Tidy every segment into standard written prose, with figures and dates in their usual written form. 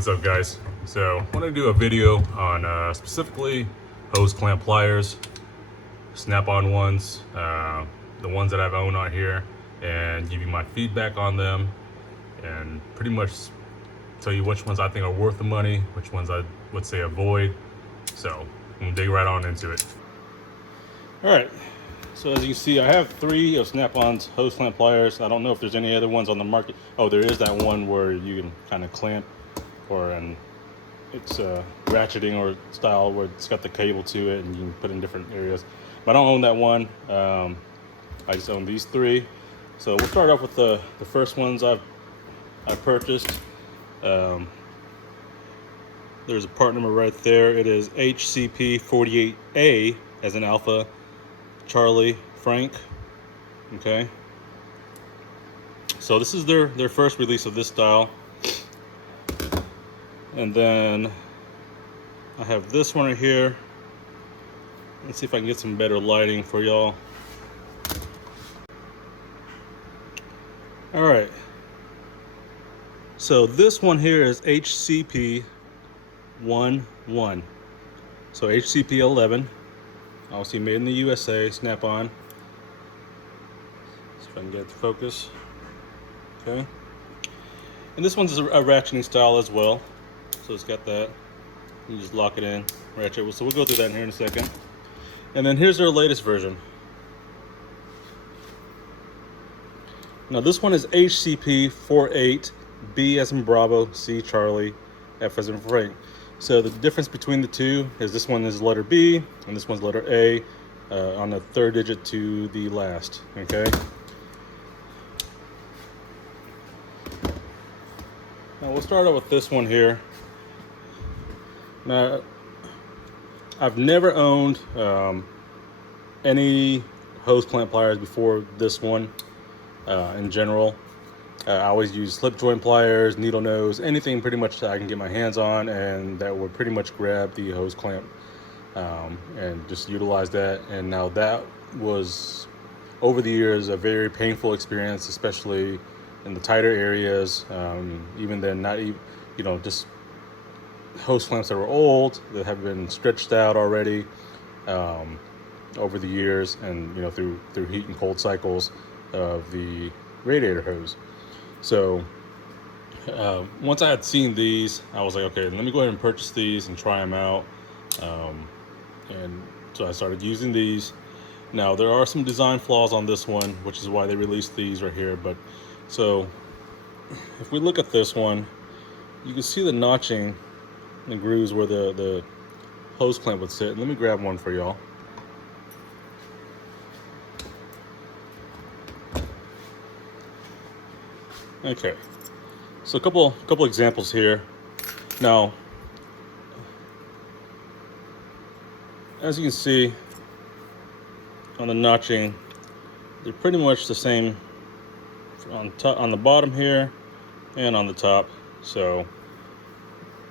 What's up, guys? So I want to do a video on specifically hose clamp pliers, snap-on ones, the ones that I've owned on here, and give you my feedback on them, and pretty much tell you which ones I think are worth the money, which ones I would say avoid. So I'm gonna dig right on into it. All right. So as you can see, I have 3 of Snap-on's hose clamp pliers. I don't know if there's any other ones on the market. Oh, there is that one where you can kind of clamp, it's ratcheting or style where it's got the cable to it and you can put in different areas. But I don't own that one. I just own these 3. So we'll start off with the first ones I've purchased. There's a part number right there. It is HCP48A as in Alpha, Charlie, Frank. Okay. So this is their first release of this style. And then I have this one right here. Let's see if I can get some better lighting for y'all. All right. So this one here is HCP11. So HCP11. Obviously made in the USA, Snap-on. See if I can get the focus. Okay. And this one's a ratcheting style as well. So it's got that. You just lock it in, ratchet. So we'll go through that in here in a second. And then here's our latest version. Now this one is HCP48B as in Bravo, C Charlie, F as in Frank. So the difference between the two is this one is letter B and this one's letter A on the 3rd digit to the last, okay? Now we'll start out with this one here. Now, I've never owned any hose clamp pliers before this one in general. I always use slip joint pliers, needle nose, anything pretty much that I can get my hands on and that would pretty much grab the hose clamp and just utilize that. And now that was, over the years, a very painful experience, especially in the tighter areas. Even then, not even, just hose clamps that were old, that have been stretched out already over the years and, through heat and cold cycles of the radiator hose. So once I had seen these, I was like, okay, let me go ahead and purchase these and try them out. And so I started using these. Now there are some design flaws on this one, which is why they released these right here. But so if we look at this one, you can see the notching and grooves where the hose clamp would sit. And let me grab one for y'all. Okay, so a couple examples here. Now, as you can see on the notching, they're pretty much the same on the bottom here and on the top. So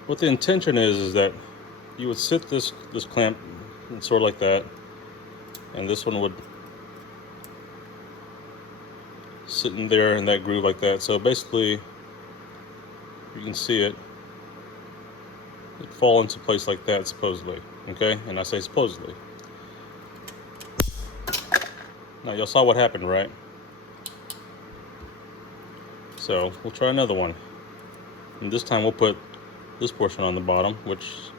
what the intention is that you would sit this clamp sort of like that, and this one would sit in there in that groove like that. So basically, you can see it fall into place like that, supposedly. Okay, and I say supposedly. Now y'all saw what happened, right? So we'll try another one, and this time we'll put this portion on the bottom, which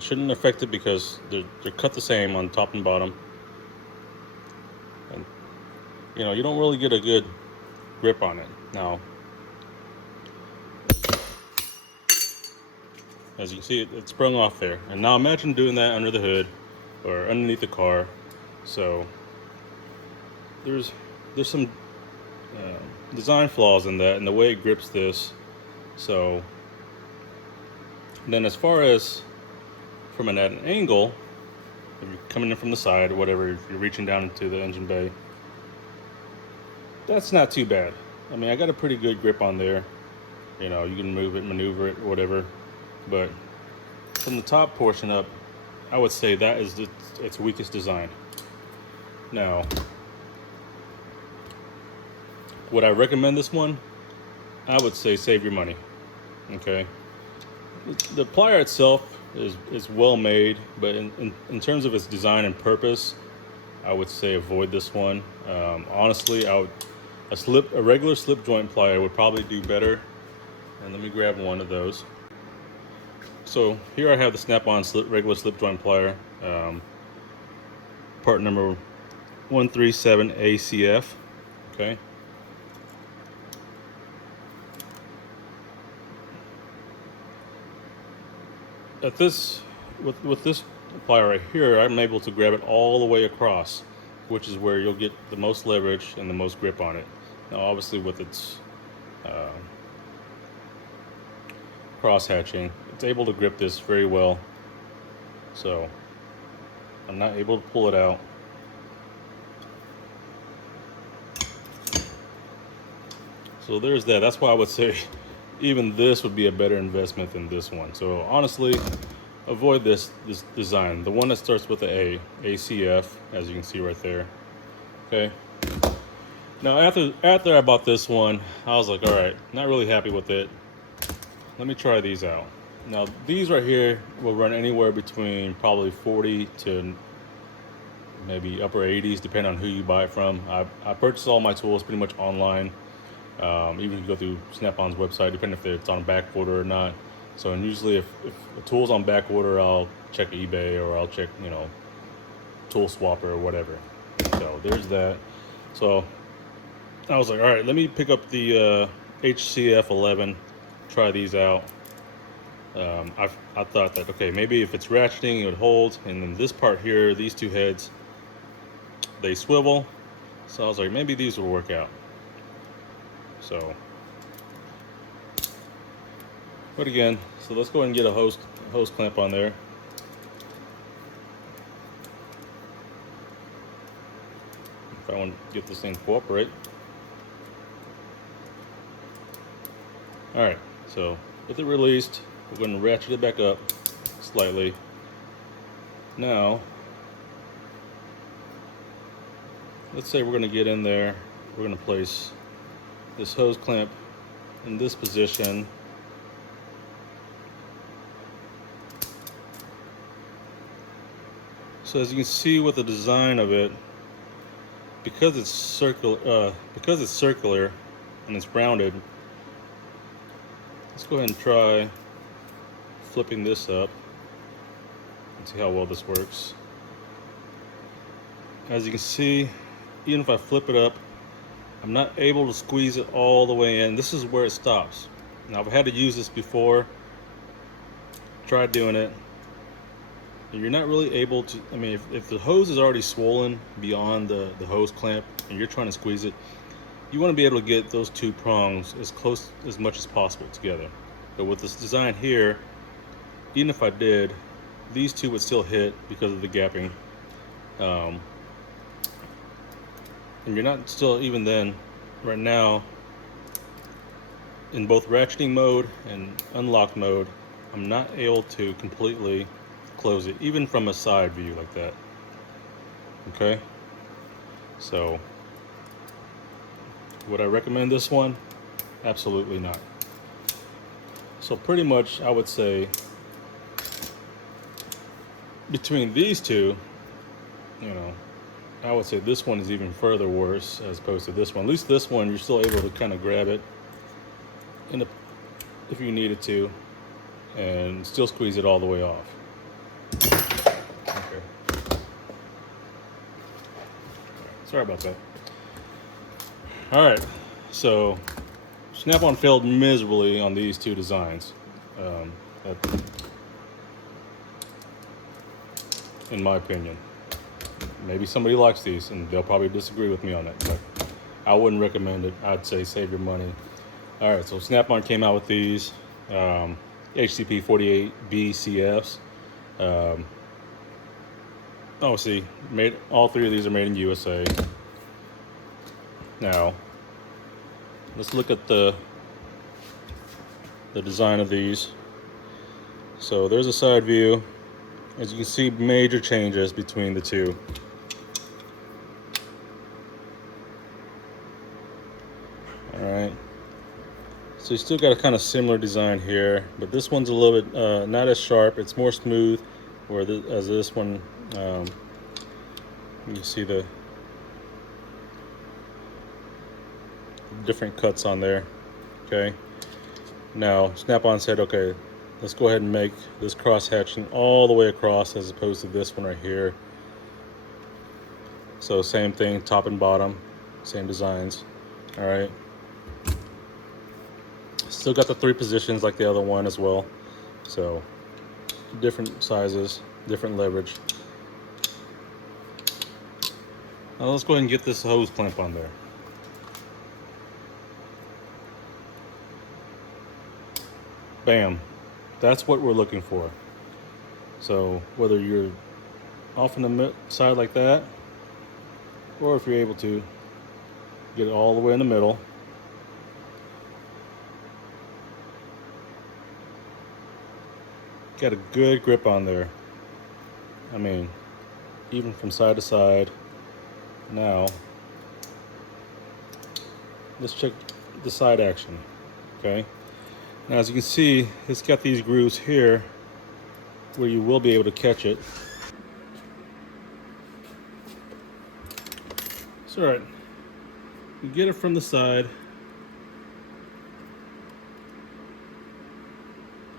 shouldn't affect it because they're cut the same on top and bottom. And you don't really get a good grip on it. Now, as you can see, it sprung off there. And now imagine doing that under the hood or underneath the car. So there's some design flaws in that and the way it grips this. So then as far as from at an angle, if you're coming in from the side or whatever, if you're reaching down into the engine bay, that's not too bad. I got a pretty good grip on there. You can move it, maneuver it, whatever. But from the top portion up, I would say that is its weakest design. Now, would I recommend this one? I would say save your money. Okay. The plier itself is well made, but in terms of its design and purpose, I would say avoid this one. Honestly, a regular slip joint plier would probably do better. And let me grab one of those. So here I have the Snap-on regular slip joint plier, part number 137ACF. Okay. With this plier right here, I'm able to grab it all the way across, which is where you'll get the most leverage and the most grip on it. Now, obviously, with its cross hatching, it's able to grip this very well. So I'm not able to pull it out. So there's that. That's why I would say even this would be a better investment than this one. So honestly, avoid this design. The one that starts with the A, ACF, as you can see right there. Okay. Now after I bought this one, I was like, all right, not really happy with it. Let me try these out. Now these right here will run anywhere between probably 40 to maybe upper 80s, depending on who you buy it from. I purchased all my tools pretty much online. Even if you go through Snap-on's website, depending if it's on back order or not. So, and usually if a tool's on back order, I'll check eBay or I'll check, Tool Swapper or whatever. So there's that. So I was like, all right, let me pick up the HCF11, try these out. I thought that, okay, maybe if it's ratcheting, it would hold. And then this part here, these two heads, they swivel. So I was like, maybe these will work out. So, but again, so let's go ahead and get a hose clamp on there. If I want to get this thing to cooperate. All right, so with it released, we're going to ratchet it back up slightly. Now, let's say we're going to get in there. We're going to place this hose clamp in this position. So as you can see with the design of it, because it's circular and it's rounded, let's go ahead and try flipping this up and see how well this works. As you can see, even if I flip it up, I'm not able to squeeze it all the way in. This is where it stops. Now, I've had to use this before. Tried doing it. And you're not really able to, if the hose is already swollen beyond the hose clamp and you're trying to squeeze it, you want to be able to get those two prongs as close as much as possible together. But with this design here, even if I did, these two would still hit because of the gapping. And you're not still, even then, right now, in both ratcheting mode and unlocked mode, I'm not able to completely close it, even from a side view like that. Okay? So, would I recommend this one? Absolutely not. So pretty much, I would say, between these two, I would say this one is even further worse as opposed to this one. At least this one, you're still able to kind of grab it if you needed to and still squeeze it all the way off. Okay. Sorry about that. All right, so Snap-on failed miserably on these two designs. In my opinion. Maybe somebody likes these and they'll probably disagree with me on that, but I wouldn't recommend it. I'd say save your money. All right, so Snap-on came out with these HCP48BCFs. See, all three of these are made in USA. Now, let's look at the design of these. So there's a side view. As you can see, major changes between the two. All right. So you still got a kind of similar design here, but this one's a little bit not as sharp. It's more smooth, where as this one, you see the different cuts on there. Okay. Now Snap-on said, okay, let's go ahead and make this cross hatching all the way across as opposed to this one right here. So same thing, top and bottom, same designs. All right. Still got the 3 positions like the other one as well. So different sizes, different leverage. Now let's go ahead and get this hose clamp on there. Bam. That's what we're looking for. So whether you're off in the side like that, or if you're able to get it all the way in the middle, got a good grip on there. I mean, even from side to side. Now, let's check the side action, okay? Now, as you can see, it's got these grooves here where you will be able to catch it. It's all right. You get it from the side.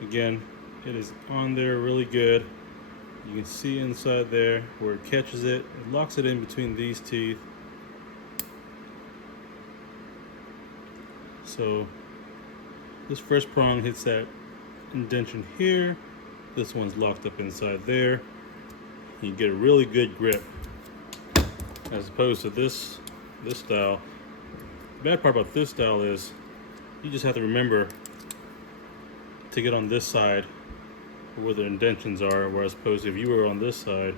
Again, it is on there really good. You can see inside there where it catches it. It locks it in between these teeth. So this first prong hits that indentation here. This one's locked up inside there. You get a really good grip as opposed to this style. The bad part about this style is you just have to remember to get on this side where the indentions are, whereas opposed to if you were on this side,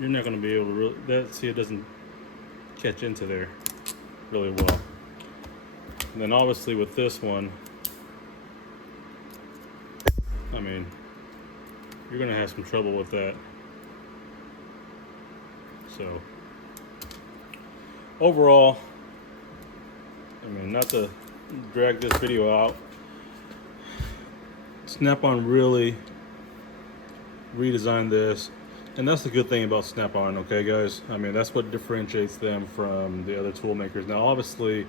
you're not going to be able to really, see, it doesn't catch into there really well. And then obviously with this one, I mean, you're going to have some trouble with that. So overall, I mean, not to drag this video out, Snap-on really redesigned this, and that's the good thing about Snap-on, okay guys? I mean, that's what differentiates them from the other tool makers. Now obviously,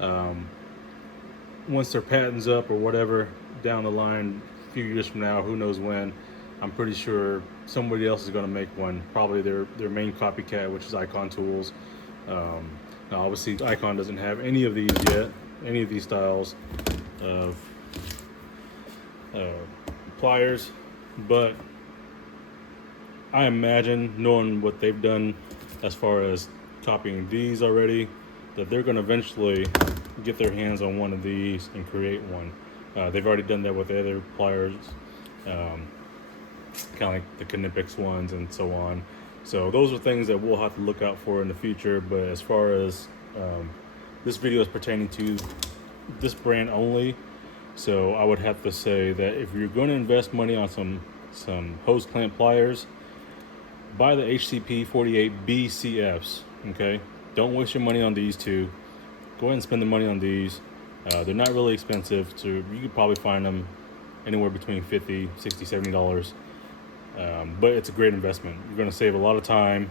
once their patent's up or whatever down the line, a few years from now, who knows when, I'm pretty sure somebody else is going to make one, probably their main copycat, which is Icon Tools. Now obviously Icon doesn't have any of these yet, any of these styles of pliers, but I imagine, knowing what they've done as far as copying these already, that they're going to eventually get their hands on one of these and create one. They've already done that with the other pliers, kind of like the Knipex ones and so on. So those are things that we'll have to look out for in the future. But as far as this video is pertaining to this brand only, so I would have to say that if you're going to invest money on some hose clamp pliers, buy the HCP48BCFs, okay? Don't waste your money on these two. Go ahead and spend the money on these. They're not really expensive, so you could probably find them anywhere between $50, $60, $70. But it's a great investment. You're going to save a lot of time,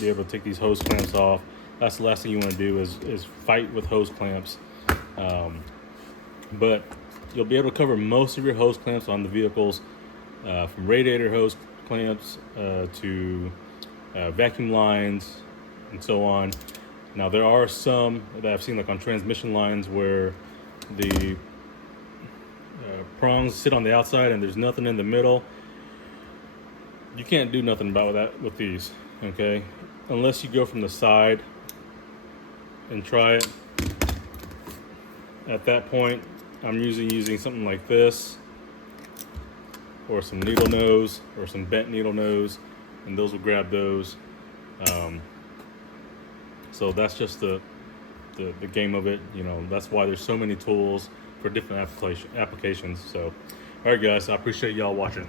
be able to take these hose clamps off. That's the last thing you want to do is fight with hose clamps. But you'll be able to cover most of your hose clamps on the vehicles, from radiator hose clamps to vacuum lines and so on. Now there are some that I've seen, like on transmission lines, where the prongs sit on the outside and there's nothing in the middle. You can't do nothing about that with these, okay? Unless you go from the side and try it. At that point, I'm usually using something like this, or some needle nose, or some bent needle nose, and those will grab those. So that's just the game of it. You know, that's why there's so many tools for different applications. So, all right, guys, I appreciate y'all watching.